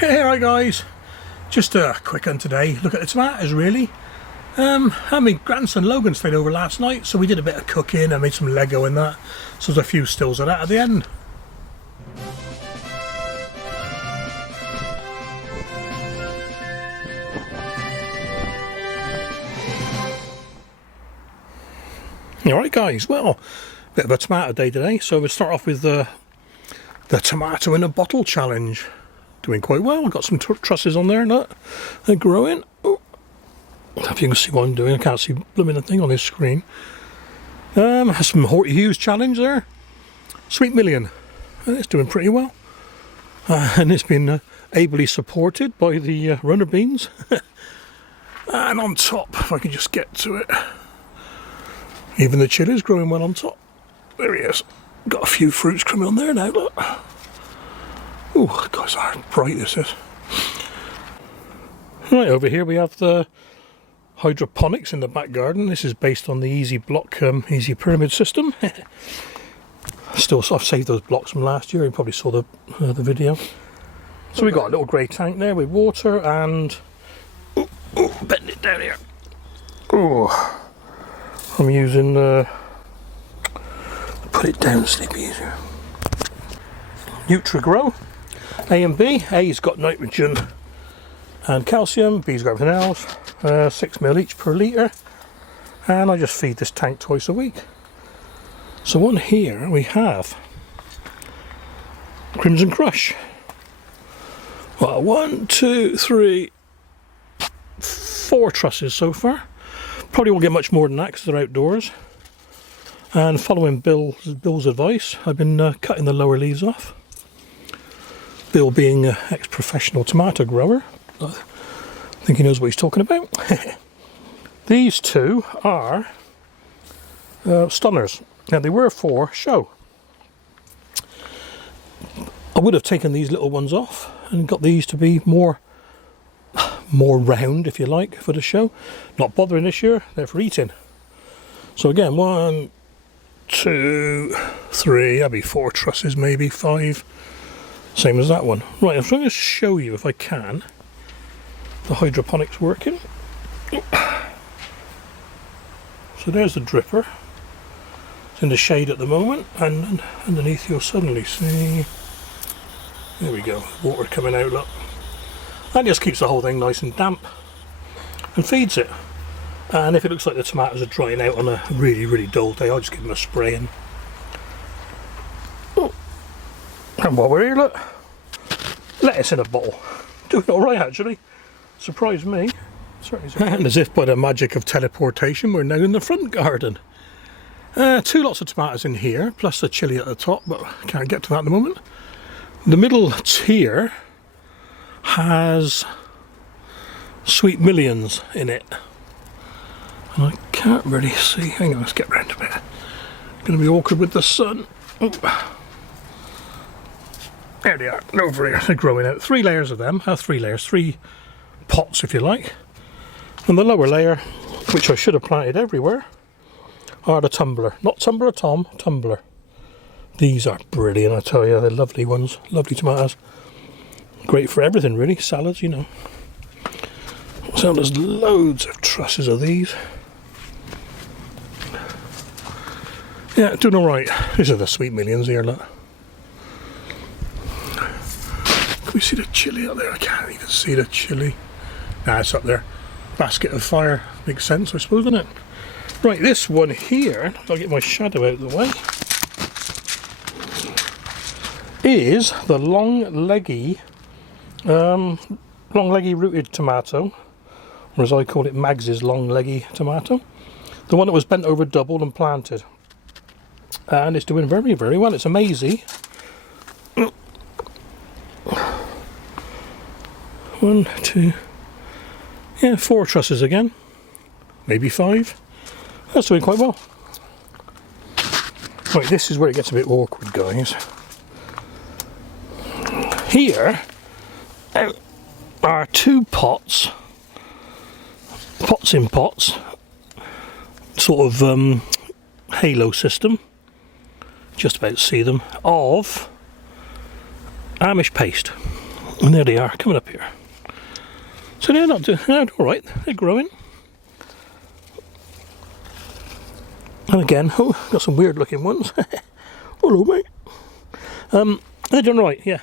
Hey, alright guys, just a quick one today. Look at the tomatoes really. My grandson Logan stayed over last night, so we did a bit of cooking. I made some Lego and that, so there's a few stills of that at the end. Alright guys, well, bit of a tomato day today, so we'll start off with the tomato in a bottle challenge. Doing quite well. I've got some trusses on there, look, they're growing. Oh. If you can see what I'm doing, I can't see blooming thing on this screen. Has some Horty Hughes challenge there. Sweet Million, it's doing pretty well, and it's been ably supported by the runner beans. And on top, if I can just get to it, even the chili's growing well on top. There he is. Got a few fruits coming on there now, look. Oh, guys, how bright this is. Right, over here we have the Hydroponics in the back garden. This is based on the Easy Block, Easy Pyramid system. Still, I've saved those blocks from last year. You probably saw the video. So we got a little grey tank there with water and... bend it down here. Oh, I'm using... put it down, sleep easier. NutriGrow. A and B. A's got nitrogen and calcium, B's got everything else. 6 ml each per litre, and I just feed this tank twice a week. So on here we have Crimson Crush. Well, 1, 2, 3, 4 trusses so far. Probably won't get much more than that because they're outdoors. And following Bill's advice, I've been cutting the lower leaves off. Bill being an ex-professional tomato grower, I think he knows what he's talking about. These two are stunners. Now they were for show. I would have taken these little ones off and got these to be more round, if you like, for the show. Not bothering this year, they're for eating. So again, 1, 2, 3, that'd be 4 trusses, maybe 5. Same as that one. Right, I'm trying to show you, if I can, the hydroponics working. So there's the dripper. It's in the shade at the moment, and underneath you'll suddenly see, there we go, water coming out, look. That just keeps the whole thing nice and damp and feeds it. And if it looks like the tomatoes are drying out on a really, really dull day, I'll just give them a spray in. And while we're here, look, lettuce in a bottle. Doing alright actually. Surprised me. Certainly surprised. And as if by the magic of teleportation, we're now in the front garden. 2 lots of tomatoes in here, plus the chilli at the top, but I can't get to that at the moment. The middle tier has Sweet Millions in it. And I can't really see. Hang on, let's get round a bit. It's going to be awkward with the sun. Oh. There they are, over here, they're growing out. 3 layers of them, 3 layers, 3 pots if you like. And the lower layer, which I should have planted everywhere, are the tumbler. Not Tumbler Tom, tumbler. These are brilliant, I tell you, they're lovely ones, lovely tomatoes. Great for everything really, salads, you know. So there's loads of trusses of these. Yeah, doing alright. These are the Sweet Millions here, look. Can we see the chili up there? I can't even see the chili. Nah, it's up there. Basket of fire. Makes sense, I suppose, doesn't it? Right, this one here, I'll get my shadow out of the way, is the long leggy rooted tomato, or as I call it, Mags's long leggy tomato. The one that was bent over double and planted. And it's doing very, very well. It's amazing. 1, 2, yeah, 4 trusses again, maybe 5. That's doing quite well. Right, this is where it gets a bit awkward, guys. Here are 2 pots in pots, sort of halo system. Just about see them, of Amish paste. And there they are, coming up here. So they're not doing, they're all right. They're growing. And again, oh, got some weird looking ones. Hello, mate. They're doing right, yeah.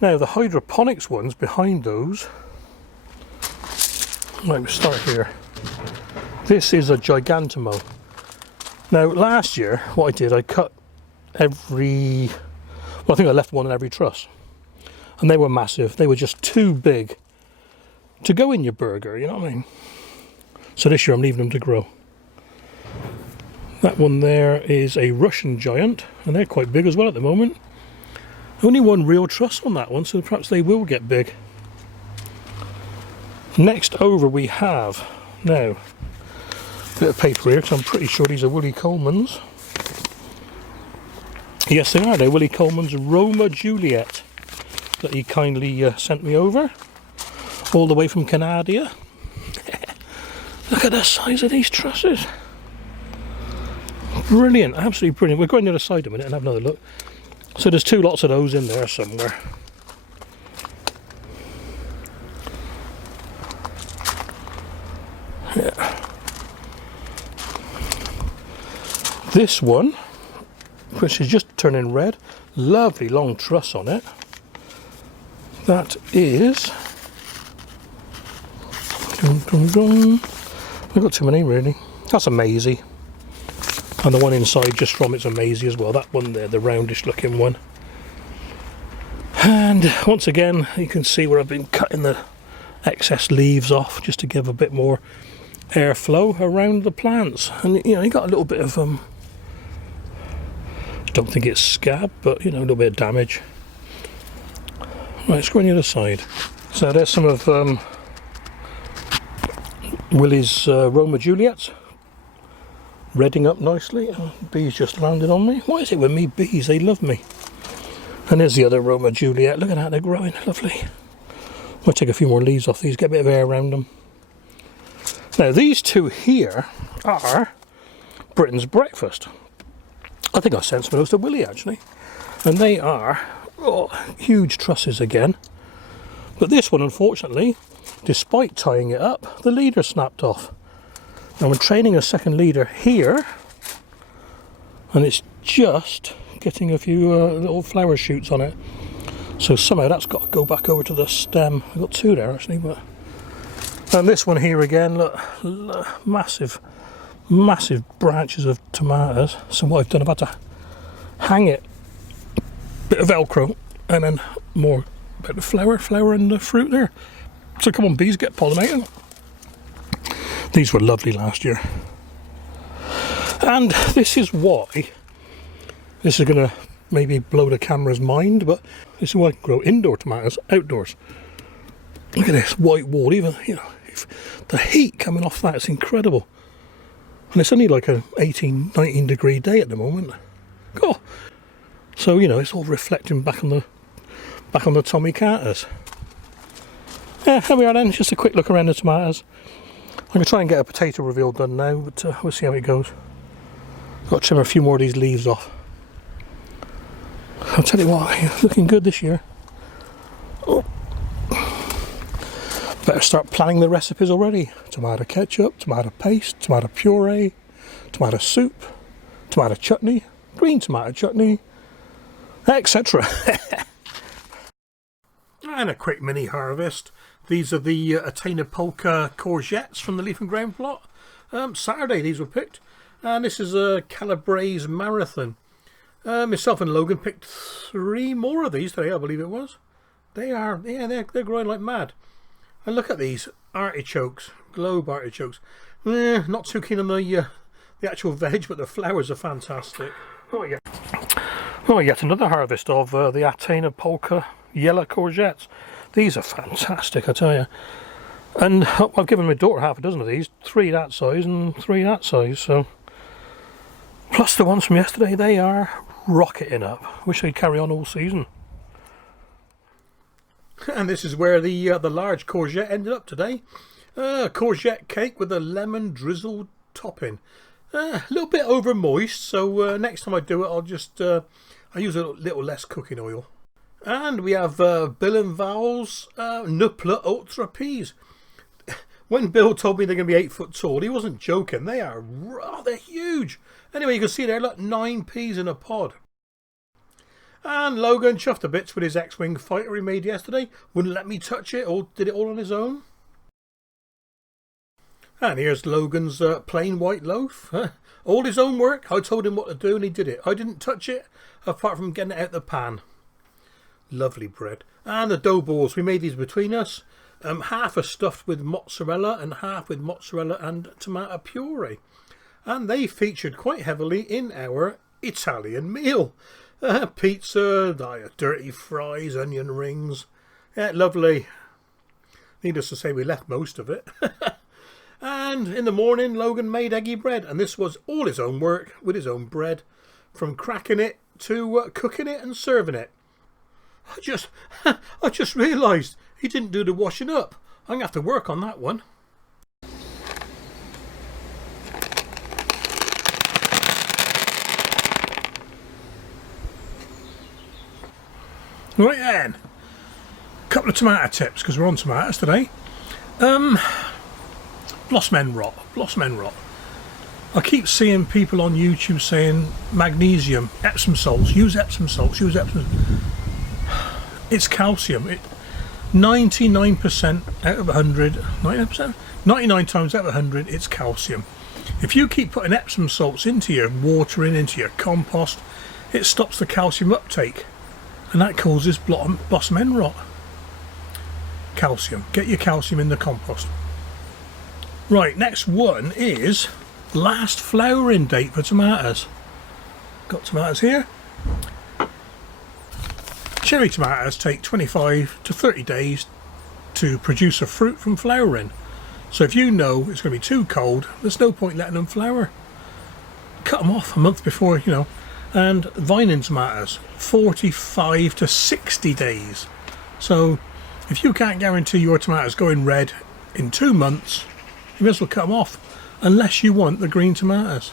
Now the hydroponics ones behind those. Right, we'll start here. This is a Gigantamo. Now last year, what I did, I cut every, well, I think I left one in every truss. And they were massive. They were just too big to go in your burger, you know what I mean? So this year I'm leaving them to grow. That one there is a Russian giant, and they're quite big as well at the moment. Only one real truss on that one, so perhaps they will get big. Next over we have, now, a bit of paper here, because I'm pretty sure these are Willie Coleman's. Yes, they are. They're Willie Coleman's Roma Juliet that he kindly sent me over, all the way from Canada. Look at the size of these trusses. Brilliant, absolutely brilliant. We're going to the side a minute and have another look. So there's two lots of those in there somewhere. Yeah. This one, which is just turning red, lovely long truss on it. That is, I've got too many really. That's a Maisie. And the one inside just from it's a Maisie as well. That one there, the roundish looking one. And once again, you can see where I've been cutting the excess leaves off just to give a bit more airflow around the plants. And you know, you got a little bit of don't think it's scab, but you know, a little bit of damage. Right, let's go on the other side. So there's some of Willie's Roma Juliets. Redding up nicely. Bees just landed on me. What is it with me bees? They love me. And there's the other Roma Juliet. Look at that, they're growing. Lovely. I'll take a few more leaves off these, get a bit of air around them. Now these two here are Britain's Breakfast. I think I sent some of those to Willie actually. And they are huge trusses again. But this one, unfortunately, despite tying it up, the leader snapped off. Now I'm training a second leader here, and it's just getting a few little flower shoots on it. So somehow that's got to go back over to the stem. I've got two there actually, but and this one here again, look, massive branches of tomatoes. So what I've done, I've had to hang it, bit of Velcro, and then more bit of flower and the fruit there. So come on bees, get pollinating. These were lovely last year. And this is why, this is going to maybe blow the camera's mind, but this is why I can grow indoor tomatoes outdoors. Look at this white wall, even, you know, the heat coming off that, it's incredible. And it's only like a 18, 19 degree day at the moment. Oh. So, you know, it's all reflecting back on the Tommy Carters. Yeah, here we are then, just a quick look around the tomatoes. I'm going to try and get a potato reveal done now, but we'll see how it goes. Got to trim a few more of these leaves off. I'll tell you what, looking good this year. Oh. Better start planning the recipes already. Tomato ketchup, tomato paste, tomato puree, tomato soup, tomato chutney, green tomato chutney, etc. And a quick mini harvest. These are the Atena Polka courgettes from the leaf and ground plot. Saturday these were picked. And this is a Calabrese Marathon. Myself and Logan picked 3 more of these today, I believe it was. They are, yeah, they're growing like mad. And look at these artichokes, globe artichokes. Not too keen on the actual veg, but the flowers are fantastic. Oh, yet another harvest of the Atena Polka yellow courgettes. These are fantastic, I tell you. And I've given my daughter half a dozen of these, 3 that size and 3 that size. So, plus the ones from yesterday, they are rocketing up. Wish they'd carry on all season. And this is where the large courgette ended up today. Courgette cake with a lemon drizzled topping. A little bit over moist, so next time I do it, I'll just I use a little less cooking oil. And we have Bill and Val's Nupla Ultra Peas. When Bill told me they're going to be 8 foot tall, he wasn't joking. They are they're huge. Anyway, you can see there, look, 9 peas in a pod. And Logan chuffed to bits with his X-Wing fighter he made yesterday. Wouldn't let me touch it, or did it all on his own. And here's Logan's plain white loaf. All his own work. I told him what to do and he did it. I didn't touch it, apart from getting it out the pan. Lovely bread. And the dough balls, we made these between us. Half are stuffed with mozzarella and half with mozzarella and tomato puree. And they featured quite heavily in our Italian meal. Pizza, dirty fries, onion rings. Yeah, lovely. Needless to say, we left most of it. And in the morning, Logan made eggy bread. And this was all his own work with his own bread. From cracking it to cooking it and serving it. I just realised he didn't do the washing up. I'm going to have to work on that one. Right then, a couple of tomato tips because we're on tomatoes today. Blossom rot. I keep seeing people on YouTube saying magnesium, Epsom salts, use Epsom salts, use Epsom. It's calcium. 99% out of 100, 99%? 99 times out of 100, it's calcium. If you keep putting Epsom salts into your watering, into your compost, it stops the calcium uptake. And that causes blossom end rot. Calcium. Get your calcium in the compost. Right, next one is last flowering date for tomatoes. Got tomatoes here. Cherry tomatoes take 25 to 30 days to produce a fruit from flowering. So if you know it's going to be too cold, there's no point letting them flower. Cut them off a month before, you know. And vining tomatoes, 45 to 60 days. So if you can't guarantee your tomatoes going red in 2 months, you may as well cut them off, unless you want the green tomatoes.